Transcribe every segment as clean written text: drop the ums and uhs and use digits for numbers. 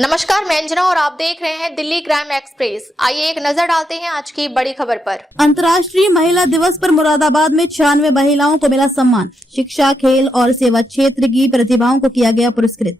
नमस्कार, मैं अंजना और आप देख रहे हैं दिल्ली ग्राम एक्सप्रेस। आइए एक नजर डालते हैं आज की बड़ी खबर पर। अंतर्राष्ट्रीय महिला दिवस पर मुरादाबाद में 96 महिलाओं को मिला सम्मान। शिक्षा, खेल और सेवा क्षेत्र की प्रतिभाओं को किया गया पुरस्कृत।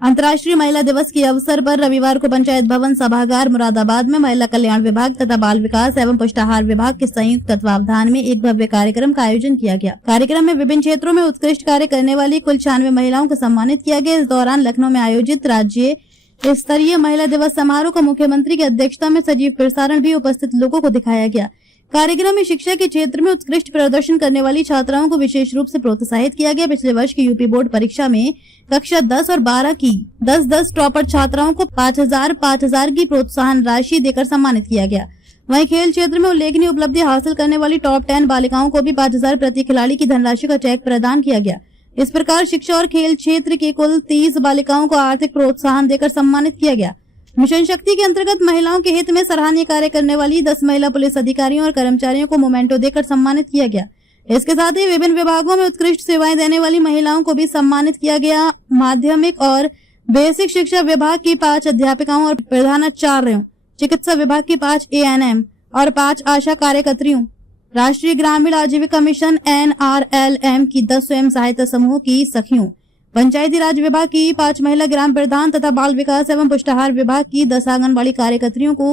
अंतर्राष्ट्रीय महिला दिवस के अवसर पर रविवार को पंचायत भवन सभागार मुरादाबाद में महिला कल्याण विभाग तथा बाल विकास एवं पुष्टाहार विभाग के संयुक्त तत्वावधान में एक भव्य कार्यक्रम का आयोजन किया गया। कार्यक्रम में विभिन्न क्षेत्रों में उत्कृष्ट कार्य करने वाली कुल 96 महिलाओं को सम्मानित किया गया। इस दौरान लखनऊ में आयोजित राज्य स्तरीय महिला दिवस समारोह को मुख्यमंत्री की अध्यक्षता में सजीव प्रसारण भी उपस्थित लोगों को दिखाया गया। कार्यक्रम में शिक्षा के क्षेत्र में उत्कृष्ट प्रदर्शन करने वाली छात्राओं को विशेष रूप से प्रोत्साहित किया गया। पिछले वर्ष की यूपी बोर्ड परीक्षा में कक्षा 10 और 12 की 10-10 टॉपर छात्राओं को 5,000 की प्रोत्साहन राशि देकर सम्मानित किया गया। वहीं खेल क्षेत्र में उल्लेखनीय उपलब्धि हासिल करने वाली टॉप 10 बालिकाओं को भी 5,000 प्रति खिलाड़ी की धनराशि का चेक प्रदान किया गया। इस प्रकार शिक्षा और खेल क्षेत्र के कुल 30 बालिकाओं को आर्थिक प्रोत्साहन देकर सम्मानित किया गया। मिशन शक्ति के अंतर्गत महिलाओं के हित में सराहनीय कार्य करने वाली 10 महिला पुलिस अधिकारियों और कर्मचारियों को मोमेंटो देकर सम्मानित किया गया। इसके साथ ही विभिन्न विभागों में उत्कृष्ट सेवाएं देने वाली महिलाओं को भी सम्मानित किया गया। माध्यमिक और बेसिक शिक्षा विभाग की 5 अध्यापिकाओं और प्रधानाचार्यों, चिकित्सा विभाग की 5 ANM और 5 आशा कार्यकर्तियों, राष्ट्रीय ग्रामीण आजीविका मिशन NRLM की 10 स्वयं सहायता समूह की सखियों, पंचायती राज विभाग की 5 महिला ग्राम प्रधान तथा बाल विकास एवं पुष्टाहार विभाग की 10 आंगनबाड़ी कार्यकर्तियों को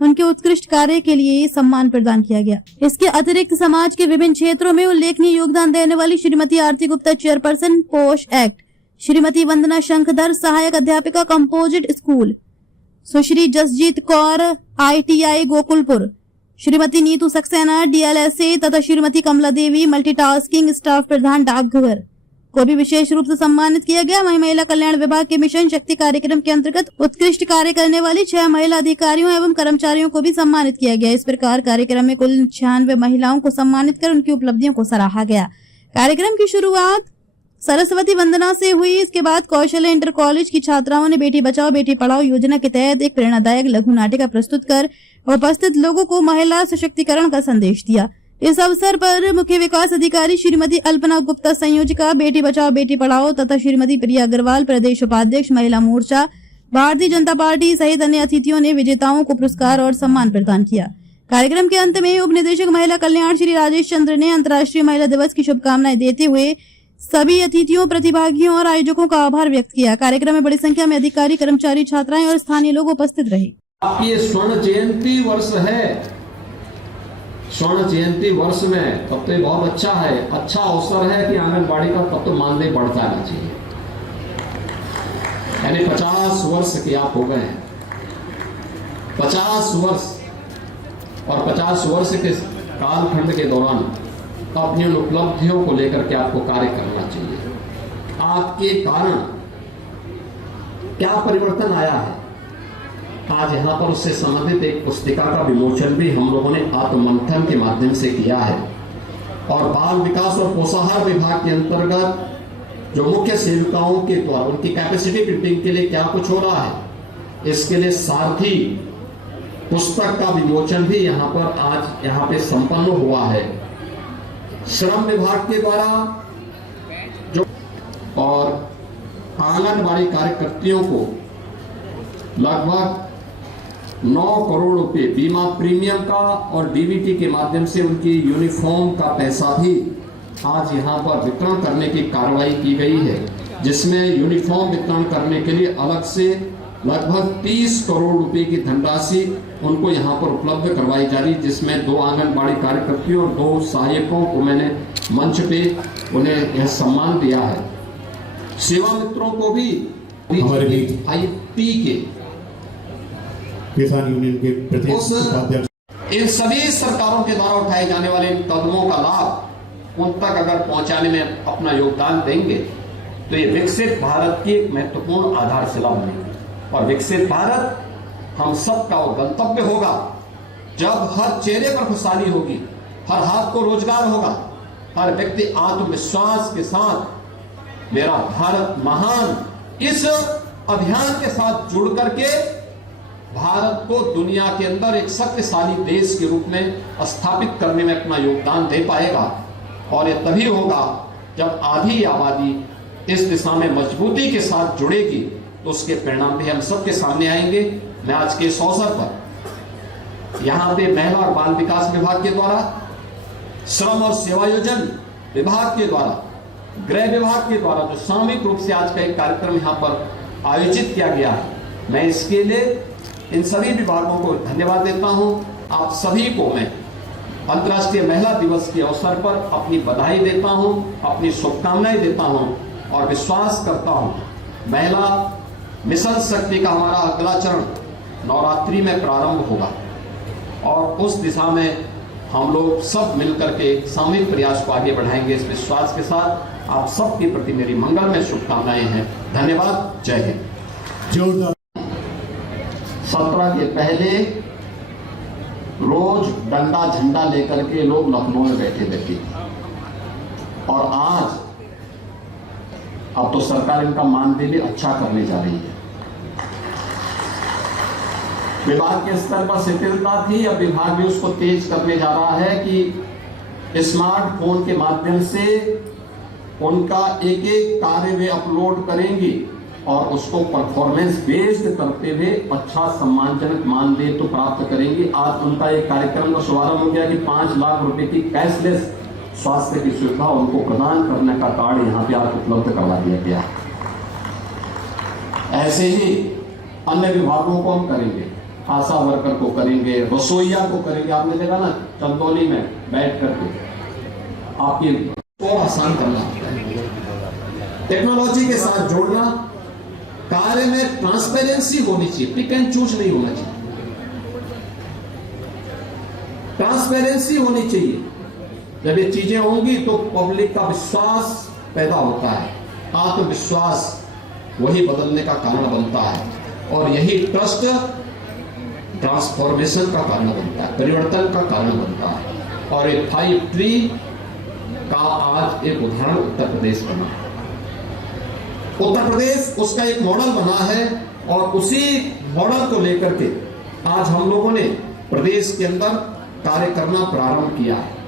उनके उत्कृष्ट कार्य के लिए सम्मान प्रदान किया गया। इसके अतिरिक्त समाज के विभिन्न क्षेत्रों में उल्लेखनीय योगदान देने वाली श्रीमती आरती गुप्ता, चेयरपर्सन पोष एक्ट, श्रीमती वंदना शंखधर, सहायक अध्यापिका कंपोजिट स्कूल, सुश्री जसजीत कौर ITI गोकुलपुर, श्रीमती नीतू सक्सेना DLSA तथा श्रीमती कमला देवी मल्टीटास्किंग स्टाफ प्रधान डाकघर को भी विशेष रूप से सम्मानित किया गया। वहीं महिला कल्याण विभाग के मिशन शक्ति कार्यक्रम के अंतर्गत उत्कृष्ट कार्य करने वाली 6 महिला अधिकारियों एवं कर्मचारियों को भी सम्मानित किया गया। इस प्रकार कार्यक्रम में कुल 96 महिलाओं को सम्मानित कर उनकी उपलब्धियों को सराहा गया। कार्यक्रम की शुरुआत सरस्वती वंदना से हुई। इसके बाद कौशल इंटर कॉलेज की छात्राओं ने बेटी बचाओ बेटी पढ़ाओ योजना के तहत एक प्रेरणादायक लघु नाटिका प्रस्तुत कर उपस्थित लोगों को महिला सशक्तिकरण का संदेश दिया। इस अवसर पर मुख्य विकास अधिकारी श्रीमती अल्पना गुप्ता, संयोजिका बेटी बचाओ बेटी पढ़ाओ तथा श्रीमती प्रिया अग्रवाल, प्रदेश उपाध्यक्ष महिला मोर्चा भारतीय जनता पार्टी सहित अन्य अतिथियों ने विजेताओं को पुरस्कार और सम्मान प्रदान किया। कार्यक्रम के अंत में उप निदेशक महिला कल्याण श्री राजेश चंद्र ने अंतर्राष्ट्रीय महिला दिवस की शुभकामनाएं देते हुए सभी अतिथियों, प्रतिभागियों और आयोजकों का आभार व्यक्त किया। कार्यक्रम में बड़ी संख्या में अधिकारी, कर्मचारी, छात्राएं और स्थानीय लोग उपस्थित रहे। ये स्वर्ण जयंती वर्ष है। स्वर्ण जयंती वर्ष में तब तो बहुत अच्छा है, अच्छा अवसर है कि आंगनबाड़ी का तब तो मानदेय बढ़ जाना चाहिए। यानी 50 वर्ष के आप हो गए हैं, 50 वर्ष और 50 वर्ष के कालखंड के दौरान अपनी उन उपलब्धियों को लेकर के आपको कार्य करना चाहिए। आपके कारण क्या परिवर्तन आया है, आज यहाँ पर उससे संबंधित एक पुस्तिका का विमोचन भी हम लोगों ने आत्ममंथन के माध्यम से किया है। और बाल विकास और पोषाहार विभाग के अंतर्गत जो मुख्य सेविकाओं के द्वारा उनकी कैपेसिटी बिल्डिंग के लिए क्या कुछ हो रहा है, इसके लिए सारथी पुस्तक का विमोचन भी यहाँ पर आज यहाँ पे संपन्न हुआ है। श्रम विभाग के द्वारा जो और आंगनबाड़ी कार्यकर्तियों को लगभग 9 करोड़ रुपए बीमा प्रीमियम का और DBT के माध्यम से उनकी यूनिफॉर्म का पैसा भी आज यहाँ पर वितरण करने की कार्रवाई की गई है, जिसमें यूनिफॉर्म वितरण करने के लिए अलग से लगभग 30 करोड़ रुपए की धनराशि उनको यहाँ पर उपलब्ध करवाई जा रही, जिसमें 2 आंगनबाड़ी कार्यकर्तियों और 2 सहायकों को मैंने मंच पे उन्हें यह सम्मान दिया है। सेवा मित्रों को भी IT के किसान यूनियन के प्रदेश इन सभी सरकारों के द्वारा उठाए जाने वाले कदमों का लाभ उन तक अगर पहुंचाने में अपना योगदान देंगे तो ये विकसित भारत की एक महत्वपूर्ण आधारशिला बनेगी। और विकसित भारत हम सबका वो गंतव्य होगा जब हर चेहरे पर खुशहाली होगी, हर हाथ को रोजगार होगा, हर व्यक्ति आत्मविश्वास के साथ मेरा भारत महान इस अभियान के साथ जुड़ करके भारत को दुनिया के अंदर एक शक्तिशाली देश के रूप में स्थापित करने में अपना योगदान दे पाएगा। और ये तभी होगा जब आधी आबादी इस दिशा में मजबूती के साथ जुड़ेगी तो उसके परिणाम भी हम सबके सामने आएंगे। मैं आज के इस अवसर पर यहाँ पे महिला और बाल विकास विभाग के द्वारा, श्रम और सेवायोजन विभाग के द्वारा, गृह विभाग के द्वारा जो सामूहिक रूप से आज का एक कार्यक्रम यहाँ पर आयोजित किया गया है, मैं इसके लिए इन सभी विभागों को धन्यवाद देता हूँ। आप सभी को मैं अंतर्राष्ट्रीय महिला दिवस के अवसर पर अपनी बधाई देता हूँ, अपनी शुभकामनाएं देता हूँ और विश्वास करता हूँ महिला मिशन शक्ति का हमारा अगला चरण नवरात्रि में प्रारंभ होगा और उस दिशा में हम लोग सब मिलकर के सामूहिक प्रयास को आगे बढ़ाएंगे। इस विश्वास के साथ आप सबके प्रति मेरी मंगलमय शुभकामनाएं हैं। धन्यवाद। जय हिंद। जोरदार। सत्र के पहले रोज डंडा झंडा लेकर के लोग लखनऊ में बैठे रहते थे और आज अब तो सरकार इनका मानदेय भी अच्छा करने जा रही है। विभाग के स्तर पर शिथिलता थी, अब विभाग भी उसको तेज करने जा रहा है कि स्मार्टफोन के माध्यम से उनका एक एक कार्य वे अपलोड करेंगे और उसको परफॉर्मेंस बेस्ड करते हुए अच्छा सम्मानजनक मानदेय तो प्राप्त करेंगे। आज उनका एक कार्यक्रम का शुभारंभ हो गया कि 5 लाख रुपए की कैशलेस स्वास्थ्य की सुविधा उनको प्रदान करने का कार्ड यहाँ पे आज उपलब्ध करवा दिया गया है। ऐसे ही अन्य विभागों को हम करेंगे, आशा वर्कर को करेंगे, रसोईया को करेंगे। आपने देखा ना चंदौली में बैठ करके आपकी को आसान करना, टेक्नोलॉजी के साथ जोड़ना, कार्य में ट्रांसपेरेंसी होनी चाहिए, पिक एंड चूज नहीं होना चाहिए, ट्रांसपेरेंसी होनी चाहिए। जब ये चीजें होंगी तो पब्लिक का विश्वास पैदा होता है, आत्मविश्वास वही बदलने का कारण बनता है और यही ट्रस्ट ट्रांसफॉर्मेशन का कारण बनता है, परिवर्तन का कारण बनता है। और एक 5T का आज एक उदाहरण उत्तर प्रदेश बना है। उत्तर प्रदेश उसका एक मॉडल बना है और उसी मॉडल को लेकर के आज हम लोगों ने प्रदेश के अंदर कार्य करना प्रारंभ किया है।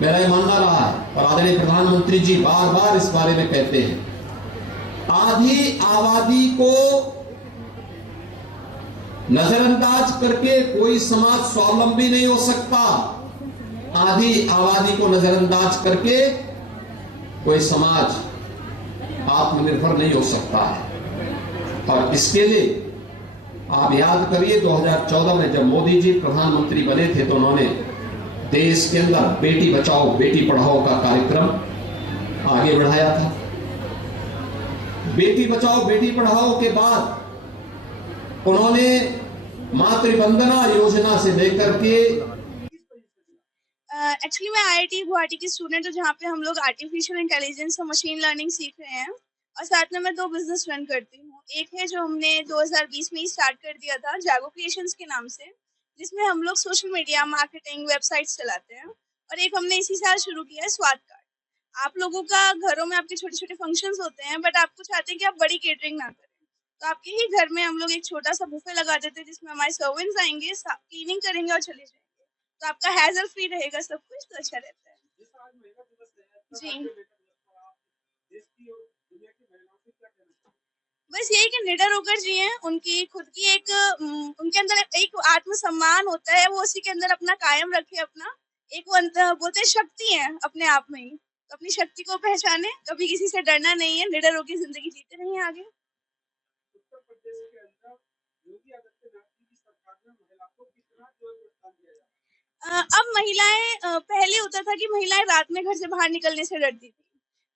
मेरा यह मानना रहा है और आदरणीय प्रधानमंत्री जी बार बार इस बारे में कहते हैं, आधी आबादी को नजरअंदाज करके कोई समाज स्वावलंबी नहीं हो सकता। आधी आबादी को नजरअंदाज करके कोई समाज आत्मनिर्भर नहीं हो सकता है। और इसके लिए आप याद करिए 2014 में जब मोदी जी प्रधानमंत्री बने थे तो उन्होंने देश के अंदर बेटी बचाओ बेटी पढ़ाओ का कार्यक्रम आगे बढ़ाया था। बेटी बचाओ बेटी पढ़ाओ के बाद उन्होंने मातृवंदना योजना से लेकर के एक्चुअली मैं IIT गुवाहाटी की स्टूडेंट हूँ, जहाँ पे हम लोग आर्टिफिशियल इंटेलिजेंस और मशीन लर्निंग सीख रहे हैं और साथ में मैं 2 बिजनेस रन करती हूँ। एक है जो हमने 2020 में ही स्टार्ट कर दिया था जागो क्रिएशंस के नाम से, जिसमें हम लोग सोशल मीडिया मार्केटिंग वेबसाइट्स चलाते हैं, और एक हमने इसी साल शुरू किया है स्वाद कार्ड। आप लोगों का घरों में आपके छोटे छोटे फंक्शंस होते हैं बट आपको चाहते हैं कि आप बड़ी केटरिंग ना करें, तो आपके ही घर में हम लोग एक छोटा सा बुफे लगा देते हैं जिसमें हमारे सर्वेंट्स आएंगे, क्लीनिंग करेंगे और चले जाएंगे, तो आपका हैजल फ्री रहेगा, सब कुछ तो अच्छा रहता है। जी बस यही कि निडर होकर जिए, उनकी खुद की एक उनके अंदर एक आत्मसम्मान होता है, वो उसी के अंदर अपना कायम रखे, अपना एक वो बोलते हैं शक्ति है अपने आप में ही, तो अपनी शक्ति को पहचाने, कभी किसी से डरना नहीं है, निडर होकर जिंदगी जीते रहिए आगे। अब महिलाएं, पहले होता था कि महिलाएं रात में घर से बाहर निकलने से डरती थी,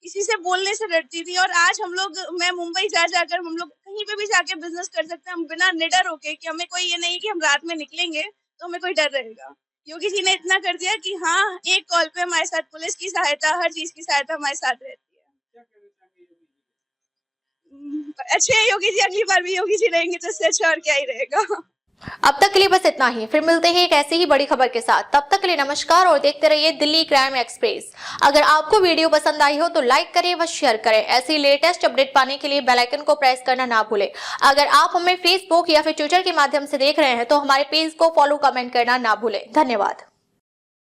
किसी से बोलने से डरती थी, और आज हम लोग, मैं मुंबई जाकर हम लोग कहीं पे भी जाके बिजनेस कर सकते हैं हम बिना निडर होके, कि हमें कोई ये नहीं कि हम रात में निकलेंगे तो हमें कोई डर रहेगा। योगी जी ने इतना कर दिया कि हाँ, एक कॉल पे हमारे साथ पुलिस की सहायता, हर चीज की सहायता हमारे साथ रहती है। अच्छे योगी जी, अगली बार भी योगी जी रहेंगे तो इससे अच्छा और क्या ही रहेगा। अब तक के लिए बस इतना ही, फिर मिलते हैं एक ऐसी ही बड़ी खबर के साथ। तब तक के लिए नमस्कार और देखते रहिए दिल्ली क्राइम एक्सप्रेस। अगर आपको वीडियो पसंद आई हो तो लाइक करें व शेयर करें। ऐसी लेटेस्ट अपडेट पाने के लिए बेल आइकन को प्रेस करना ना भूलें। अगर आप हमें फेसबुक या फिर ट्विटर के माध्यम से देख रहे हैं तो हमारे पेज को फॉलो, कमेंट करना ना भूलें। धन्यवाद।